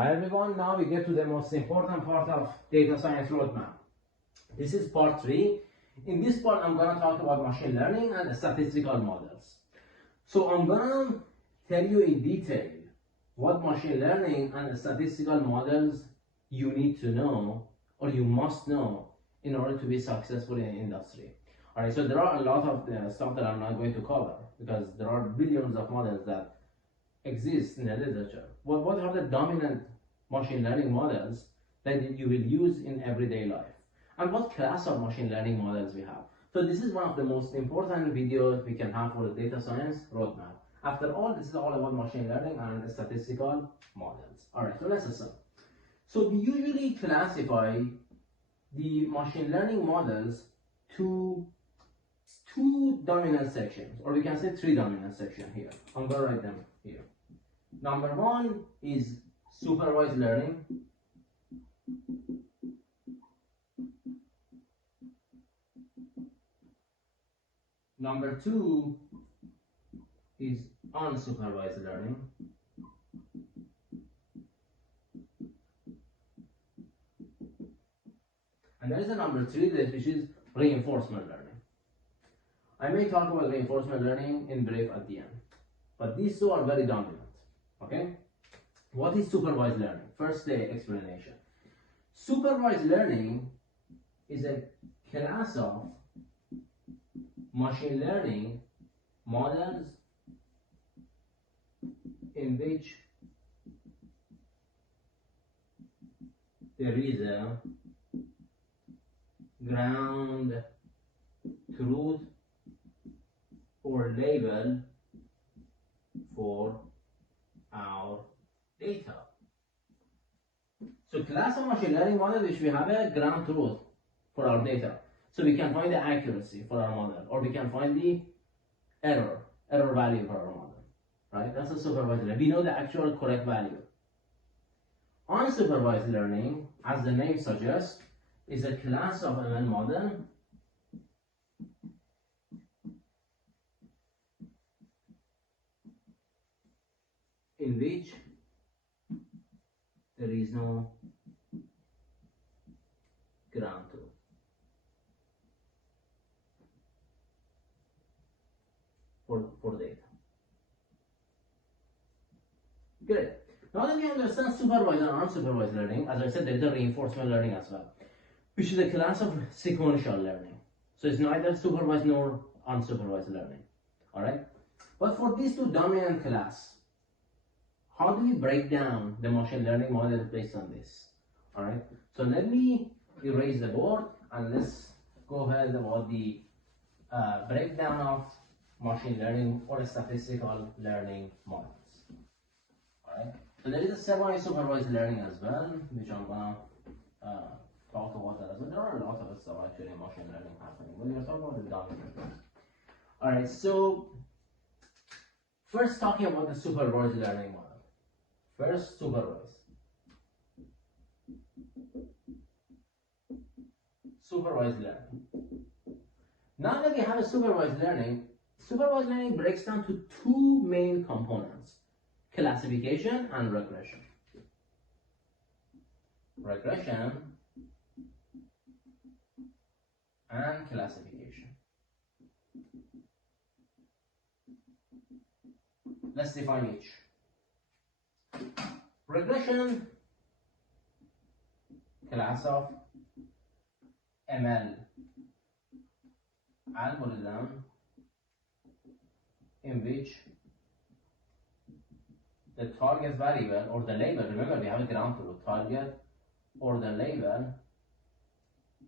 Hi everyone, now we get to the most important part of data science roadmap. This is part 3. In this part, I'm going to talk about machine learning and statistical models. So I'm going to tell you in detail what machine learning and statistical models you need to know or you must know in order to be successful in industry. Alright, so there are a lot of stuff that I'm not going to cover because there are billions of models that exist in the literature. What are the dominant machine learning models that you will use in everyday life? And what class of machine learning models we have? So this is one of the most important videos we can have for the data science roadmap. After all, this is all about machine learning and statistical models. Alright, so let's start. So we usually classify the machine learning models to two dominant sections, or we can say three dominant sections here. I'm going to write them here. Number one is supervised learning. Number two is unsupervised learning. And there is a number three, which is reinforcement learning. I may talk about reinforcement learning in brief at the end, but these two are very dominant. Okay? What is supervised learning? First, the explanation. Supervised learning is a class of machine learning models in which there is a ground truth or label for our data. So class of machine learning model which we have a ground truth for our data. So we can find the accuracy for our model, or we can find the error value for our model. Right? That's a supervised learning. We know the actual correct value. Unsupervised learning, as the name suggests, is a class of ML model in which there is no ground truth. For data. Great. Now that we understand supervised and unsupervised learning, as I said, there is a reinforcement learning as well, which is a class of sequential learning. So it's neither supervised nor unsupervised learning. Alright? But for these two dominant class, how do we break down the machine learning model based on this? Alright? So let me erase the board and let's go ahead about the breakdown of machine learning or statistical learning models. Alright? So there is a semi-supervised learning as well, which I'm gonna talk about that as well. There are a lot of stuff actually in machine learning happening, but we're talking about the dominant ones. Alright, so first talking about the supervised learning model. First, supervised. Supervised learning. Now that we have a supervised learning breaks down to two main components: classification and regression. Regression and classification. Let's define each. Regression, class of ML algorithm in which the target variable or the label, remember we have a ground truth, target or the label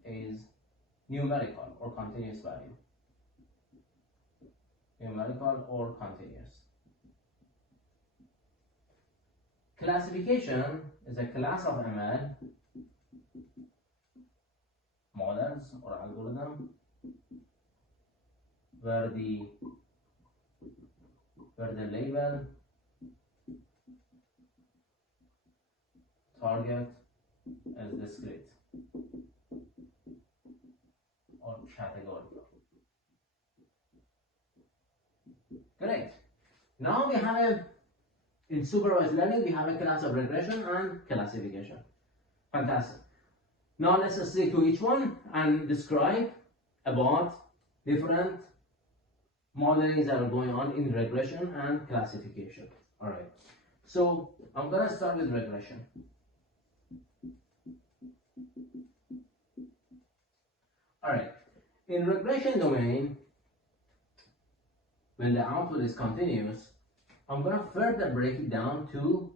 is numerical or continuous value. Numerical or continuous. Classification is a class of ML models or algorithm where the label, target is discrete or categorical. Great. Now we have In supervised learning, we have a class of regression and classification. Fantastic. Now let's stick to each one and describe about different modelings that are going on in regression and classification. Alright, so I'm going to start with regression. Alright, in regression domain, when the output is continuous, I'm going to further break it down to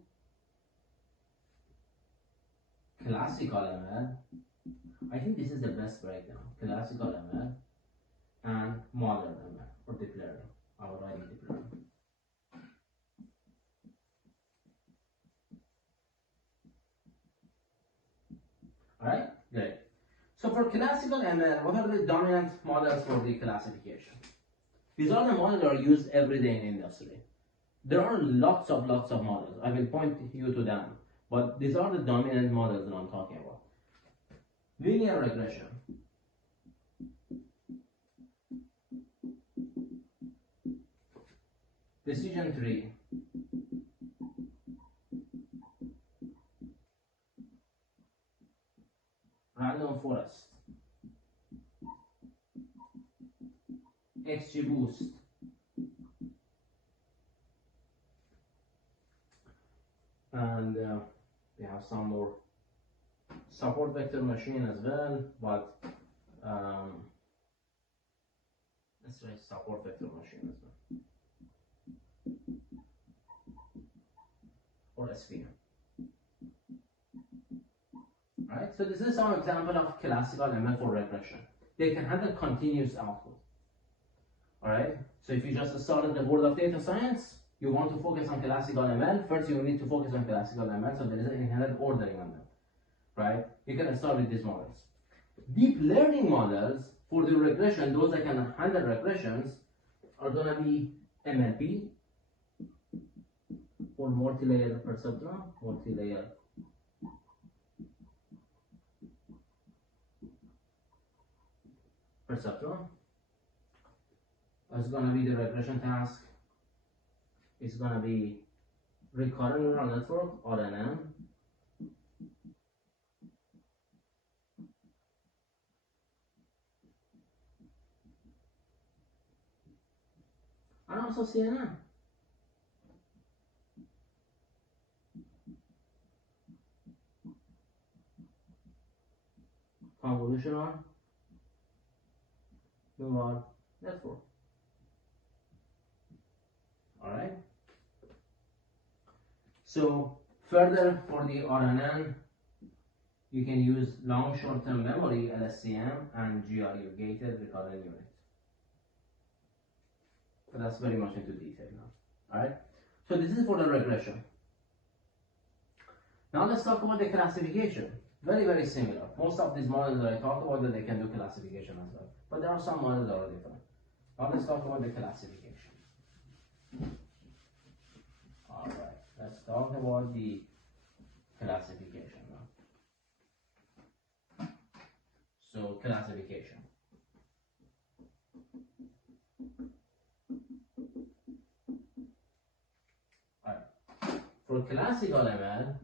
classical ML. I think this is the best breakdown. Classical ML and modern ML or deep learning. I will write deep learning. Alright, great. So for classical ML, what are the dominant models for the classification? These are the models that are used every day in industry. There are lots of models. I will point you to them. But these are the dominant models that I'm talking about. Linear regression. Decision tree. Random forest. XGBoost. And we have some more support vector machine as well, but let's try support vector machine as well, or SVM. Alright, so this is some example of classical ML for regression. They can handle continuous output. Alright, so if you just started the world of data science, you want to focus on classical ML, first you need to focus on classical ML, so there is an inherent ordering on them. Right? You can start with these models. Deep learning models for the regression, those that can handle regressions, are going to be MLP or multi-layer perceptron, multi-layer perceptron. It's going to be the regression task. It's going to be recurrent neural network, RNN. And also CNN. Convolutional neural network. Alright. So further for the RNN, you can use long short-term memory, LSTM, and GRU, gated recurrent unit. But that's very much into detail now. Alright. So this is for the regression. Now let's talk about the classification. Very similar. Most of these models that I talk about, that they can do classification as well. But there are some models that are different. Now let's talk about the classification. Alright, let's talk about the classification now. So classification. Alright. For classical ML,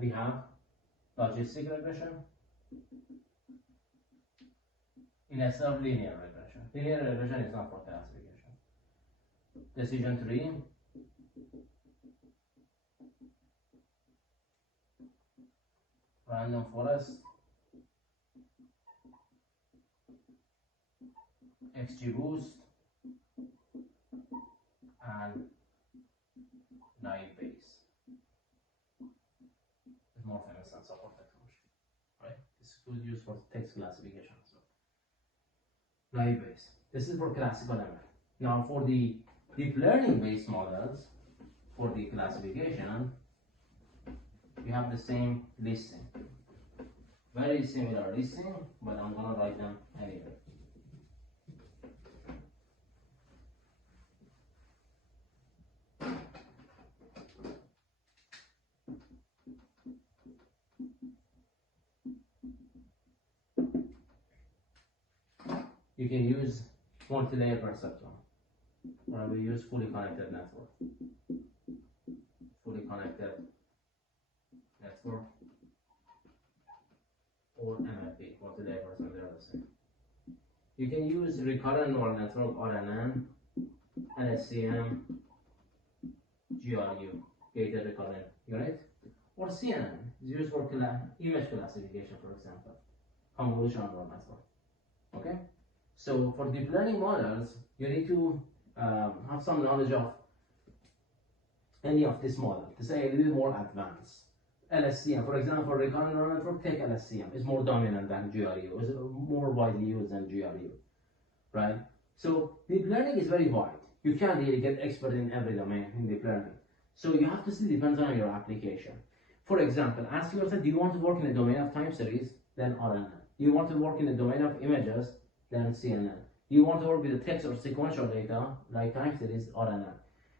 we have logistic regression instead of linear regression. Linear regression is not for classification. Decision tree, random forest, XGBoost, and naive Bayes. It's more famous than support technology, right? It's good use for text classification as well. Naive Bayes. This is for classical ML. Now for the deep learning based models, for the classification, we have the same listing. Very similar listing, but I'm gonna write them anyway. you can use multi-layer perceptron, or we use fully connected network. Fully connected network or MFP, multi-layer perceptron, they're the same. You can use recurrent neural network, RNN, LSCM, GRU, gated recurrent unit, or CNN is used for image classification, for example, convolutional neural network. Okay, so for deep learning models, you need to have some knowledge of any of this model to say a little more advanced. LSCM, for example, for recurrent neural network, take LSCM. It's more dominant than GRU. It's more widely used than GRU, right? So deep learning is very wide. You can't really get expert in every domain in deep learning. So you have to see, depends on your application. For example, ask yourself, do you want to work in the domain of time series? Then RNN. Do you want to work in the domain of images? Then CNN. Do you want to work with the text or sequential data, like time series? RNN.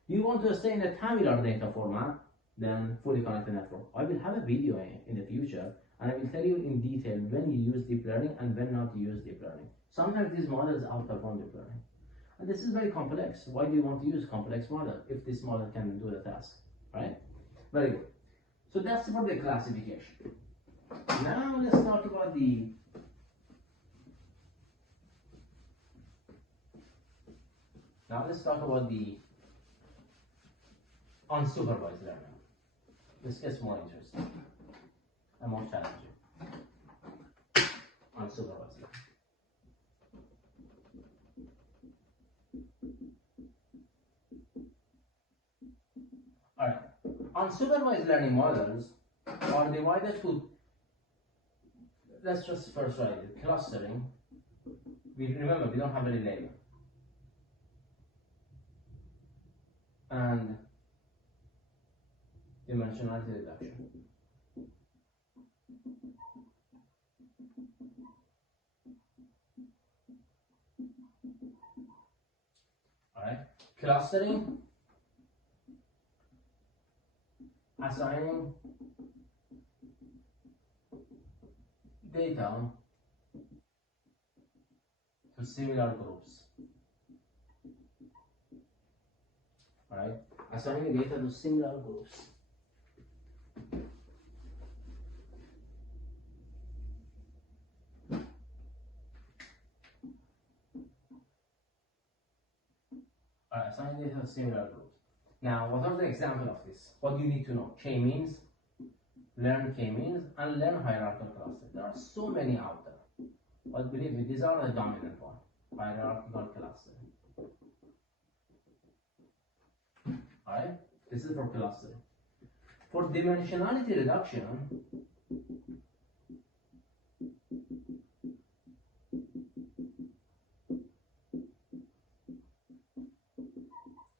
Do you want to stay in a tabular data format? Then fully connected network. I will have a video in the future, and I will tell you in detail when you use deep learning and when not to use deep learning. Sometimes these models outperform deep learning. And this is very complex. Why do you want to use complex model if this model can do the task, right? Very good. So that's for the classification. Now let's talk about the unsupervised learning. This gets more interesting and more challenging. Unsupervised learning. Alright, unsupervised learning models are divided to, let's just first write it, clustering. Remember, we don't have any layer. And dimensionality reduction. Alright, clustering, assigning data to similar groups. Alright, assigning data to similar groups. Assigning data to similar groups. Now, what are the examples of this? What do you need to know? K-means, learn K-means, and learn hierarchical cluster. There are so many out there. But believe me, these are the dominant one, hierarchical cluster. Alright, this is for clustering. For dimensionality reduction,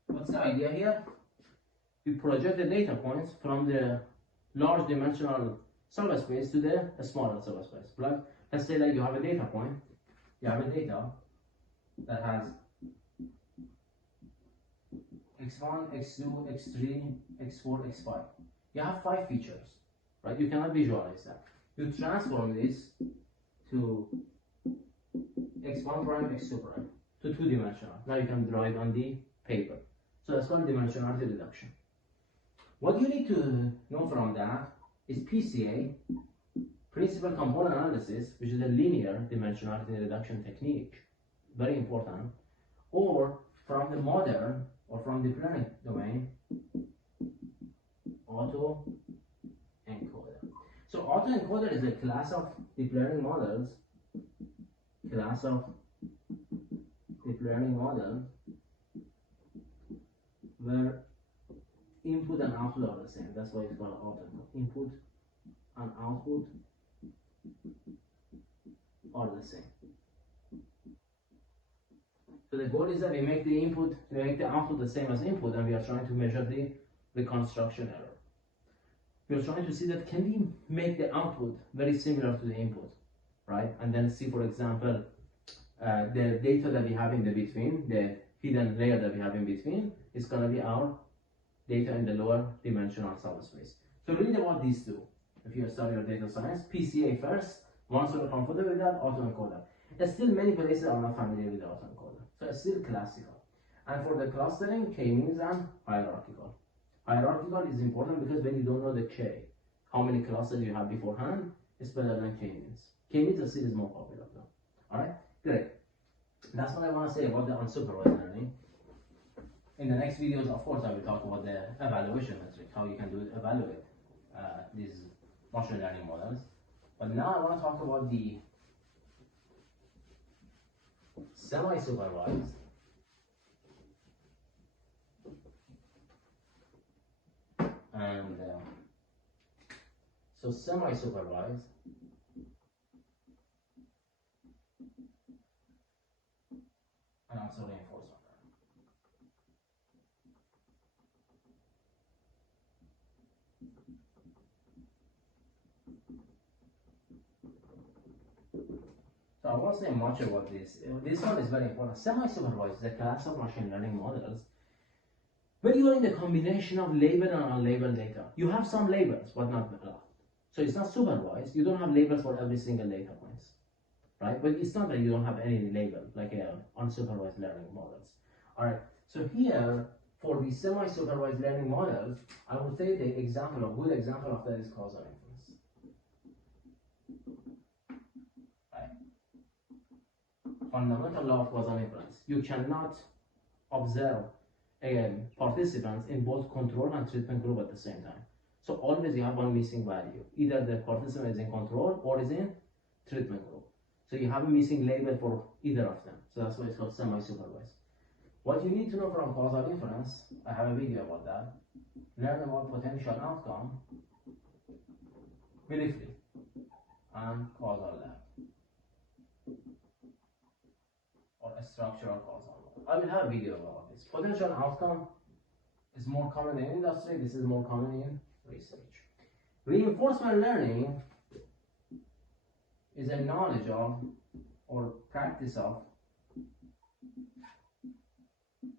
what's the idea here? You project the data points from the large dimensional subspace to the smaller subspace. But let's say that you have a data point, you have a data that has x1, x2, x3, x4, x5. You have 5 features, right? You cannot visualize that. You transform this to x1 prime, x2 prime, to 2-dimensional. Now you can draw it on the paper. So that's called dimensionality reduction. What you need to know from that is PCA, principal component analysis, which is a linear dimensionality reduction technique, very important, or from the modern or from the learning domain, autoencoder. So autoencoder is a class of deep learning models, where input and output are the same. That's why it's called autoencoder. Input and output are the same. So the goal is that we make the output the same as input, and we are trying to measure the reconstruction error. We are trying to see that can we make the output very similar to the input, right? And then see, for example, the data that we have in the between, the hidden layer that we have in between, is going to be our data in the lower dimensional subspace. So read about these two. If you start your data science, PCA first, once you're comfortable with that, autoencoder. Still many places are not familiar with the autoencoder. So it's still classical. And for the clustering, k-means and hierarchical. Hierarchical is important because when you don't know the k, how many clusters you have beforehand, it's better than k-means. K-means still is more popular though. Alright, great. That's what I want to say about the unsupervised learning. In the next videos, of course, I will talk about the evaluation metric, how you can evaluate these machine learning models. But now I want to talk about the semi-supervised and so semi-supervised and also reinforcement. So I won't say much about this. This one is very important. Semi-supervised is a class of machine learning models where you are in the combination of labeled and unlabeled data. You have some labels, but not a lot. So it's not supervised. You don't have labels for every single data points, right? But it's not that you don't have any label, like unsupervised learning models. All right. So here, for the semi-supervised learning models, I would say the example, a good example of that is causal inference. Fundamental law of causal inference. You cannot observe participants in both control and treatment group at the same time. So always you have one missing value. Either the participant is in control or is in treatment group. So you have a missing label for either of them. So that's why it's called semi-supervised. What you need to know from causal inference, I have a video about that. Learn about potential outcome briefly and causal lab, or a structural causal lab. I will have a video about this. Potential outcome is more common in industry. This is more common in research. Reinforcement learning is a knowledge of or practice of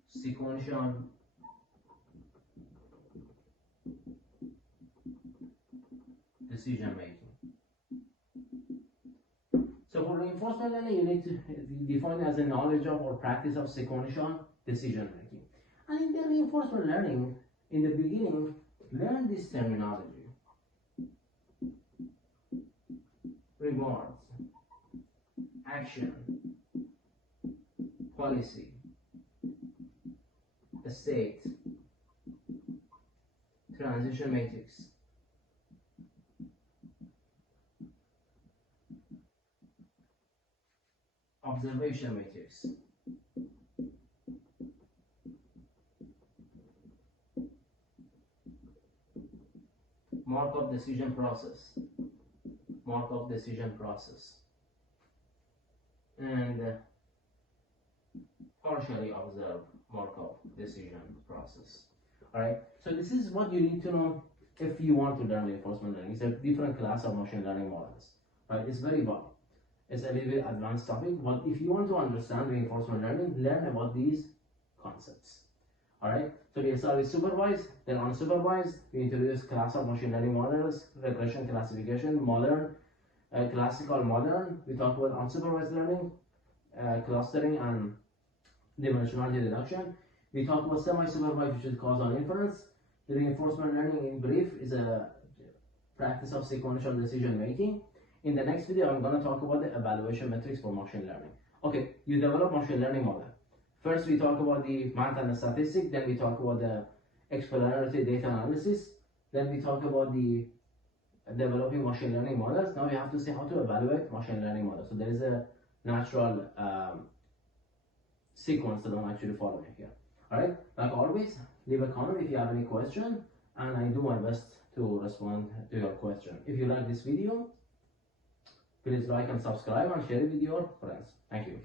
sequential decision making. So for reinforcement learning, you need to define it as a knowledge of or practice of sequential decision making. And in the reinforcement learning, in the beginning, learn this terminology. Rewards, action, policy, state, transition matrix, observation matrix, Markov decision process, and partially observed Markov decision process. Alright, so this is what you need to know if you want to learn reinforcement learning. It's a different class of machine learning models. Right, it's very broad. It's a little bit advanced topic, but if you want to understand reinforcement learning, learn about these concepts. Alright, so we start with supervised, then unsupervised. We introduce class of machine learning models, regression classification, modern, classical, modern. We talk about unsupervised learning, clustering and dimensionality reduction. We talk about semi-supervised, which is causal inference. The reinforcement learning in brief is a practice of sequential decision making. In the next video, I'm going to talk about the evaluation metrics for machine learning. Okay, you develop machine learning model. First, we talk about the math and the statistics. Then we talk about the explanatory data analysis. Then we talk about the developing machine learning models. Now we have to see how to evaluate machine learning models. So there is a natural sequence that I'm actually following here. Alright, like always, leave a comment if you have any question, and I do my best to respond to your question. If you like this video, please like and subscribe and share it with your friends. Thank you.